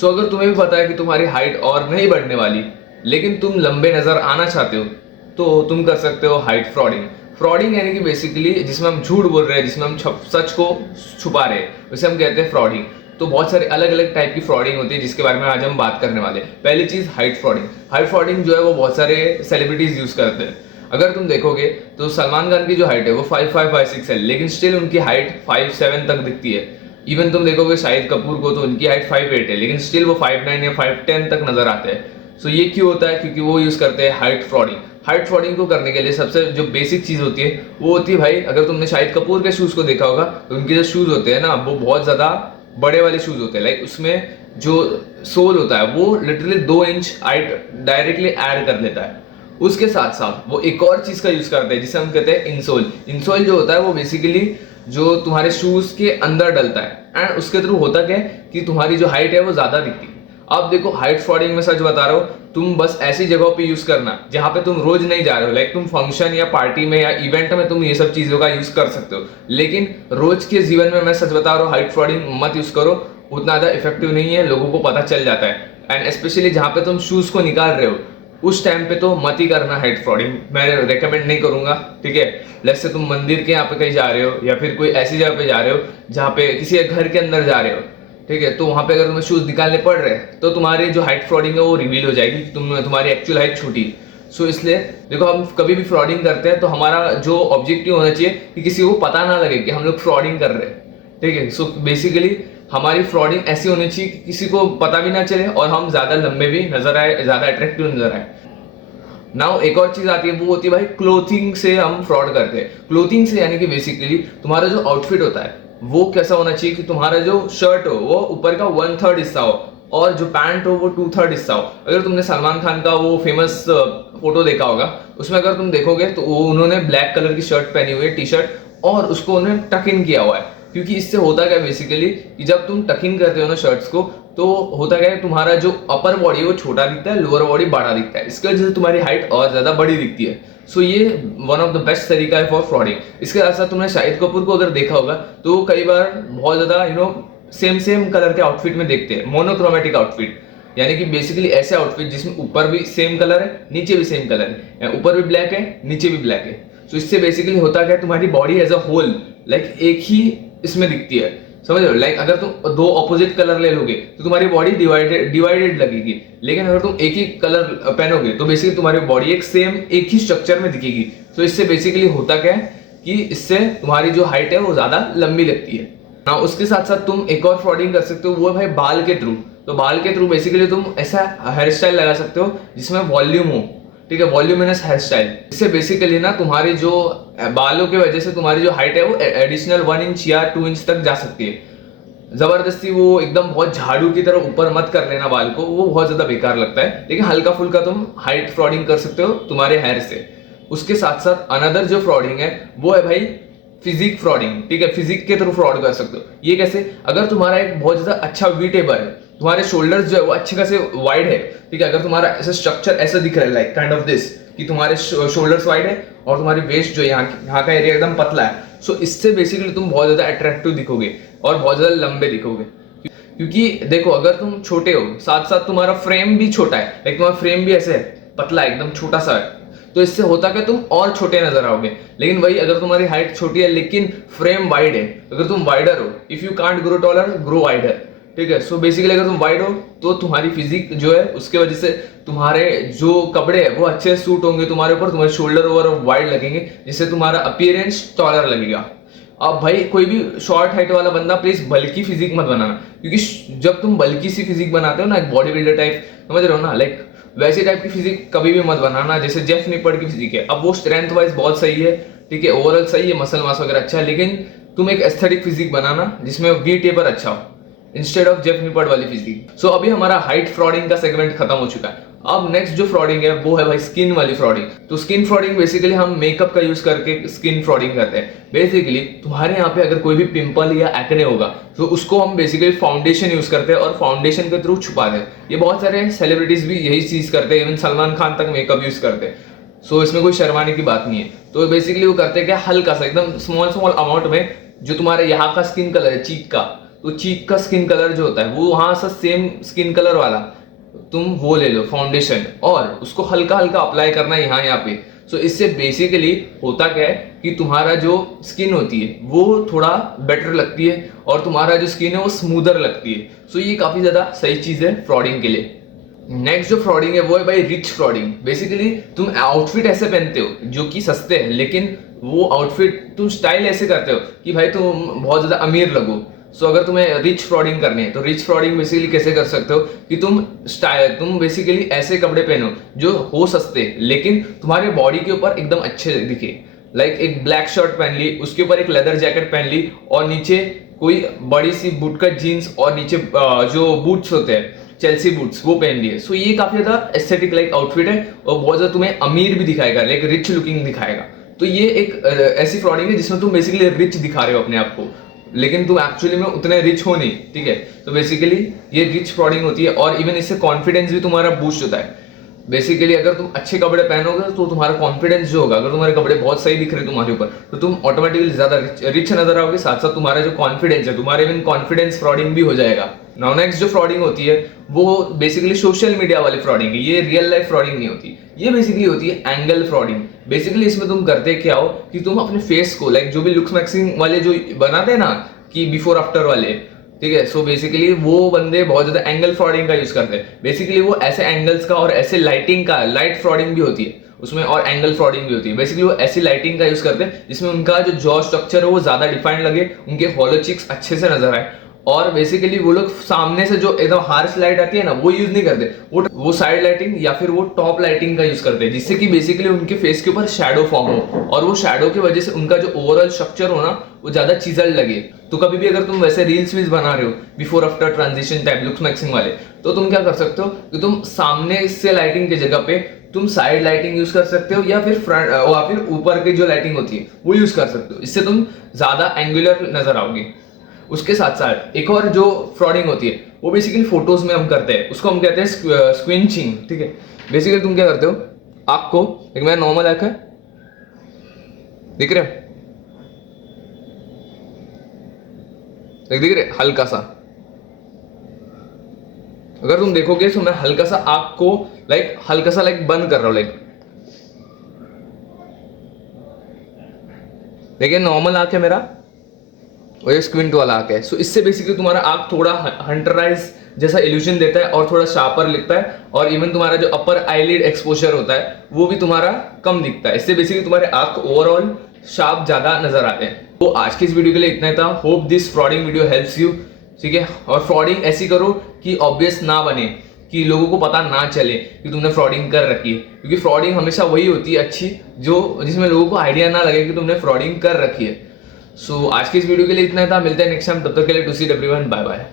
सो अगर तुम्हें भी पता है कि तुम्हारी हाइट और नहीं बढ़ने वाली, लेकिन तुम लंबे नजर आना चाहते हो, तो तुम कर सकते हो हाइट फ्रॉडिंग। फ्रॉडिंग यानी कि बेसिकली जिसमें हम झूठ बोल रहे हैं, जिसमें हम सच को छुपा रहे हैं, उसे हम कहते हैं फ्रॉडिंग। तो बहुत सारे अलग अलग टाइप की फ्रॉडिंग होती है जिसके बारे में आज हम बात करने वाले हैं। पहली चीज हाइट फ्रॉडिंग। हाइट फ्रॉडिंग जो है वो बहुत सारे सेलिब्रिटीज यूज करते हैं। अगर तुम देखोगे तो सलमान खान की जो हाइट है वो 5'5" है, लेकिन स्टिल उनकी हाइट 5'7" तक दिखती है। इवन तुम देखोगे शाहिद कपूर को तो उनकी हाइट 5'8" है, लेकिन स्टिल वो 5'9" या 5'10" तक नजर आते हैं। सो ये क्यों होता है? क्योंकि वो यूज करते हैं हाइट फ्रॉडिंग। हाइट फ्रॉडिंग को करने के लिए सबसे जो बेसिक चीज होती है वो होती है, भाई अगर तुमने शाहिद कपूर के शूज को देखा होगा तो उनके जो शूज होते हैं ना वो बहुत ज्यादा बड़े वाले शूज होते हैं। लाइक उसमें जो सोल होता है वो literally 2 inch height directly add कर लेता है। उसके साथ साथ वो एक और चीज का यूज करते हैं जिसे हम कहते हैं इंसोल। इंसोल जो होता है वो बेसिकली जो तुम्हारे शूज के अंदर डलता है, एंड उसके थ्रू होता क्या है कि तुम्हारी जो हाइट है वो ज्यादा दिखती है। अब देखो हाइट फ्रॉडिंग में सच बता रहा हो, तुम बस ऐसी जगहों पे यूज करना जहां पे तुम रोज नहीं जा रहे हो। लाइक तुम फंक्शन या पार्टी में या इवेंट में तुम ये सब चीजों का यूज कर सकते हो, लेकिन रोज के जीवन में मैं सच बता रहा हूँ हाइट फ्रॉडिंग मत यूज करो। उतना ज्यादा इफेक्टिव नहीं है, लोगों को पता चल जाता है। एंड स्पेशली जहां पे तुम शूज को निकाल रहे हो उस टाइम पे तो मत ही करना हाइट फ्रॉडिंग, मैं रेकमेंड नहीं करूंगा। ठीक है, जैसे तुम मंदिर के यहाँ पे कहीं जा रहे हो या फिर कोई ऐसी जगह पे जा रहे हो जहाँ पे किसी घर के अंदर जा रहे हो, ठीक है, तो वहां पे अगर तुम्हें शूज निकालने पड़ रहे हैं तो तुम्हारी जो हाइट फ्रॉडिंग है वो रिवील हो जाएगी कि तुम्हारी एक्चुअल हाइट छोटी। सो इसलिए देखो हम कभी भी फ्रॉडिंग करते हैं तो हमारा जो ऑब्जेक्टिव होना चाहिए कि किसी को पता ना लगे कि हम लोग फ्रॉडिंग कर रहे हैं। ठीक है, सो बेसिकली हमारी फ्रॉडिंग ऐसी होनी चाहिए कि किसी को पता भी ना चले और हम ज्यादा लंबे भी नजर आए, ज्यादा अट्रैक्टिव नजर आए। नाउ एक और चीज आती है, वो होती है भाई क्लोथिंग से हम फ्रॉड करते हैं। क्लोथिंग से यानी कि बेसिकली तुम्हारा जो आउटफिट होता है वो कैसा होना चाहिए कि तुम्हारा जो शर्ट हो वो ऊपर का 1/3 हिस्सा हो और जो पैंट हो वो 2/3 हिस्सा हो। अगर तुमने सलमान खान का वो फेमस फोटो देखा होगा, उसमें अगर तुम देखोगे तो वो उन्होंने ब्लैक कलर की शर्ट पहनी हुई है, टी शर्ट, और उसको उन्होंने टक इन किया हुआ है। क्योंकि इससे होता क्या बेसिकली कि जब तुम टक इन करते हो ना शर्ट्स को, तो होता क्या है तुम्हारा जो अपर बॉडी है वो छोटा दिखता है, लोअर बॉडी बड़ा दिखता है। इसकी वजह से तुम्हारी हाइट और ज्यादा बड़ी दिखती है। सो ये वन ऑफ द बेस्ट तरीका है फॉर फ्रॉडिंग। इसके साथ साथ तुमने शाहिद कपूर को अगर देखा होगा तो कई बार बहुत ज्यादा सेम सेम कलर के आउटफिट में देखते हैं, मोनोक्रोमेटिक आउटफिट, यानी कि बेसिकली ऐसे आउटफिट जिसमें ऊपर भी सेम कलर है नीचे भी सेम कलर है, ऊपर भी ब्लैक है नीचे भी ब्लैक है। सो इससे बेसिकली होता क्या है तुम्हारी body as a whole like एक ही इसमें दिखती है, समझ रहे हो? लाइक अगर तुम दो ऑपोजिट कलर ले लोगे तो तुम्हारी बॉडी डिवाइडेड लगेगी, लेकिन अगर तुम एक ही कलर पहनोगे तो बेसिकली तुम्हारी बॉडी एक ही स्ट्रक्चर में दिखेगी। तो इससे बेसिकली होता क्या है कि इससे तुम्हारी जो हाइट है वो ज्यादा लंबी लगती है ना। उसके साथ साथ तुम एक और फ्रॉडिंग कर सकते हो, वो है भाई बाल के थ्रू। तो बाल के थ्रू बेसिकली तुम ऐसा हेयर स्टाइल लगा सकते हो जिसमें वॉल्यूम हो, ठीक है, वॉल्यूमिनस हेयर स्टाइल। इससे बेसिकली ना तुम्हारी जो बालों की वजह से तुम्हारी जो हाइट है वो एडिशनल 1 इंच या 2 इंच तक जा सकती है। जबरदस्ती वो एकदम बहुत झाड़ू की तरह ऊपर मत कर लेना बाल को, वो बहुत ज्यादा बेकार लगता है। लेकिन हल्का फुल्का तुम हाइट फ्रॉडिंग कर सकते हो तुम्हारे हेयर से। उसके साथ साथ अनदर जो फ्रॉडिंग है वो है भाई फिजिक फ्रॉडिंग। ठीक है, फिजिक के थ्रू फ्रॉड कर सकते हो। ये कैसे? अगर तुम्हारा एक बहुत ज्यादा अच्छा वी टेपर है, तुम्हारे शोल्डर्स जो है वो अच्छे खासे वाइड है, ठीक है, अगर तुम्हारा ऐसा स्ट्रक्चर ऐसा दिख रहा है लाइक काइंड ऑफ दिस कि तुम्हारे शोल्डर्स वाइड है और तुम्हारी वेस्ट जो है यहाँ का एरिया एकदम पतला है, सो इससे बेसिकली तुम बहुत ज्यादा अट्रैक्टिव दिखोगे और बहुत ज्यादा लंबे दिखोगे। क्योंकि देखो अगर तुम छोटे हो साथ साथ तुम्हारा फ्रेम भी छोटा है, लाइक तुम्हारा फ्रेम भी ऐसे है पतला है एकदम छोटा सा है, तो इससे होता क्या तुम और छोटे नजर आओगे। लेकिन वही अगर तुम्हारी हाइट छोटी है लेकिन फ्रेम वाइड है, अगर तुम वाइडर हो, if you can't grow taller grow wider, ठीक है। सो बेसिकली अगर तुम वाइड हो तो तुम्हारी फिजिक जो है उसके वजह से तुम्हारे जो कपड़े है वो अच्छे सूट होंगे तुम्हारे ऊपर, तुम्हारे शोल्डर ओवर वाइड लगेंगे जिससे तुम्हारा अपीयरेंस टॉलर लगेगा। अब भाई कोई भी शॉर्ट हाइट वाला बंदा प्लीज बल्कि फिजिक मत बनाना, क्योंकि जब तुम बल्कि सी फिजिक बनाते हो ना, एक बॉडी बिल्डर टाइप, समझ रहे हो ना, लाइक वैसी टाइप की फिजिक कभी भी मत बनाना जैसे जेफ निपर्ट की फिजिक है। अब वो स्ट्रेंथ वाइज बहुत सही है, ठीक है, ओवरऑल सही है, मसल मास वगैरह अच्छा है, लेकिन तुम एक एस्थेटिक फिजिक बनाना जिसमें वी टेपर अच्छा हो इंस्टेड ऑफ जेफ निपर्ट वाली फिजिक। सो अभी हमारा हाइट फ्रॉडिंग का सेगमेंट खत्म हो चुका है। अब नेक्स्ट जो फ्रॉडिंग है वो है भाई स्किन वाली फ्रॉडिंग। तो स्किन फ्रॉडिंग बेसिकली हम मेकअप का यूज करके स्किन फ्रॉडिंग करते हैं। बेसिकली तुम्हारे यहाँ पे अगर कोई भी पिंपल या एक्ने होगा तो उसको हम बेसिकली फाउंडेशन यूज करते हैं और फाउंडेशन के थ्रू छुपा दें। ये बहुत सारे सेलिब्रिटीज भी यही चीज करते हैं, इवन सलमान खान तक मेकअप यूज करते हैं। सो इसमें कोई शर्माने की बात नहीं है। तो बेसिकली वो करते हैं क्या, हल्का सा एकदम स्मॉल स्मॉल अमाउंट में जो तुम्हारे यहाँ का स्किन कलर है चीक का, तो चीक का स्किन कलर जो होता है वो वहां से सेम स्किन कलर वाला तुम वो ले लो फाउंडेशन और उसको हल्का हल्का अप्लाई करना है यहाँ पे। सो इससे बेसिकली होता क्या है कि तुम्हारा जो स्किन होती है वो थोड़ा बेटर लगती है और तुम्हारा जो स्किन है वो स्मूदर लगती है। सो ये काफी ज्यादा सही चीज है फ्रॉडिंग के लिए। नेक्स्ट जो फ्रॉडिंग है वो है भाई रिच फ्रॉडिंग। बेसिकली तुम आउटफिट ऐसे पहनते हो जो कि सस्ते हैं, लेकिन वो आउटफिट तुम स्टाइल ऐसे करते हो कि भाई तुम बहुत ज्यादा अमीर लगो। सो अगर तुम्हें रिच फ्रॉडिंग करनी है तो रिच फ्रॉडिंग बेसिकली कैसे कर सकते हो कि तुम बेसिकली ऐसे कपड़े पहनो जो हो सस्ते लेकिन तुम्हारे बॉडी के ऊपर एकदम अच्छे दिखे। लाइक एक ब्लैक शर्ट पहन ली, उसके ऊपर एक लेदर जैकेट पहन ली और नीचे कोई बड़ी सी बूटकट जीन्स और नीचे जो बूट्स होते हैं चेल्सी बूट्स वो पहन लिए। सो ये काफी ज्यादा एस्थेटिक लाइक आउटफिट है और बहुत ज्यादा तुम्हें अमीर भी दिखाएगा, लाइक रिच लुकिंग दिखाएगा। तो ये एक ऐसी फ्रॉडिंग है जिसमें तुम बेसिकली रिच दिखा रहे हो अपने आप को, लेकिन तुम एक्चुअली में उतने रिच हो नहीं, ठीक है। तो बेसिकली ये रिच फ्रॉडिंग होती है और इवन इससे कॉन्फिडेंस भी तुम्हारा बूस्ट होता है। बेसिकली अगर तुम अच्छे कपड़े पहनोगे तो तुम्हारा कॉन्फिडेंस जो होगा, अगर तुम्हारे कपड़े बहुत सही दिख रहे तुम्हारे ऊपर तो तुम ऑटोमेटिकली ज्यादा रिच नजर आओगे, साथ साथ तुम्हारा जो कॉन्फिडेंस है, तुम्हारे इवन कॉन्फिडेंस फ्रॉडिंग भी हो जाएगा। नाउ नेक्स्ट जो फ्रॉडिंग होती है वो बेसिकली सोशल मीडिया वाली फ्रॉडिंग है। ये रियल लाइफ फ्रॉडिंग नहीं होती, ये बेसिकली होती है एंगल फ्रॉडिंग। बेसिकली इसमें तुम करते क्या हो कि तुम अपने फेस को लाइक जो भी लुक्स मैक्सिंग वाले जो बनाते हैं ना कि बिफोर आफ्टर वाले, ठीक है। सो बेसिकली वो बंदे बहुत ज्यादा एंगल फ्रॉडिंग का यूज करते हैं। बेसिकली वो ऐसे एंगल्स का और ऐसे लाइटिंग का, लाइट फ्रॉडिंग भी होती है उसमें और एंगल फ्रॉडिंग भी होती है। बेसिकली वो ऐसी लाइटिंग का यूज करते हैं जिसमें उनका जो जॉ स्ट्रक्चर है वो ज्यादा डिफाइंड लगे, उनके हॉलो चिक्स अच्छे से नजर आए। और बेसिकली वो लोग सामने से जो एकदम हार्श लाइट आती है ना वो यूज नहीं करते, वो साइड लाइटिंग या फिर वो टॉप लाइटिंग का यूज करते हैं, जिससे कि बेसिकली उनके फेस के ऊपर शैडो फॉर्म हो और वो शैडो की वजह से उनका जो ओवरऑल स्ट्रक्चर हो ना वो ज्यादा चिजल लगे। तो कभी भी अगर तुम वैसे रील्स वील्स बना रहे हो before after transition type looks maxing वाले, तो तुम क्या कर सकते हो कि तुम सामने से लाइटिंग की जगह पे तुम साइड लाइटिंग यूज कर सकते हो या फिर फ्रंट या फिर ऊपर की जो लाइटिंग होती है वो यूज कर सकते हो। इससे तुम ज्यादा एंगुलर नजर आओगे। उसके साथ साथ एक और जो फ्रॉडिंग होती है वो बेसिकली फोटोज में हम करते हैं, उसको हम कहते हैं स्क्विंचिंग, ठीक है। बेसिकली तुम क्या करते हो, आंख को, एक मेरा नॉर्मल आंख है, दिख रहे दिख रहे हल्का सा, अगर तुम देखोगे तो मैं हल्का सा आंख को हल्का सा बंद कर रहा हूं, देखिए नॉर्मल आंख है मेरा और ये स्क्विंट वाला आंख है। सो इससे बेसिकली तुम्हारा आंख थोड़ा हंटराइज जैसा इल्यूजन देता है और थोड़ा शार्पर लिखता है और इवन तुम्हारा जो अपर आईलिड एक्सपोजर होता है वो भी तुम्हारा कम दिखता है। इससे बेसिकली तुम्हारे आंख ओवरऑल शार्प ज्यादा नजर आते हैं। तो आज की इस वीडियो के लिए इतना ही था। Hope this frauding video helps you, ठीक है। और फ्रॉडिंग ऐसी करो कि ऑब्वियस ना बने, कि लोगों को पता ना चले कि तुमने फ्रॉडिंग कर रखी है, क्योंकि फ्रॉडिंग हमेशा वही होती है अच्छी जो जिसमें लोगों को आइडिया ना लगे कि तुमने फ्रॉडिंग कर रखी है। सो आज की इस वीडियो के लिए इतना ही था। मिलते हैं नेक्स्ट टाइम, तब तक के लिए to see everyone, bye bye.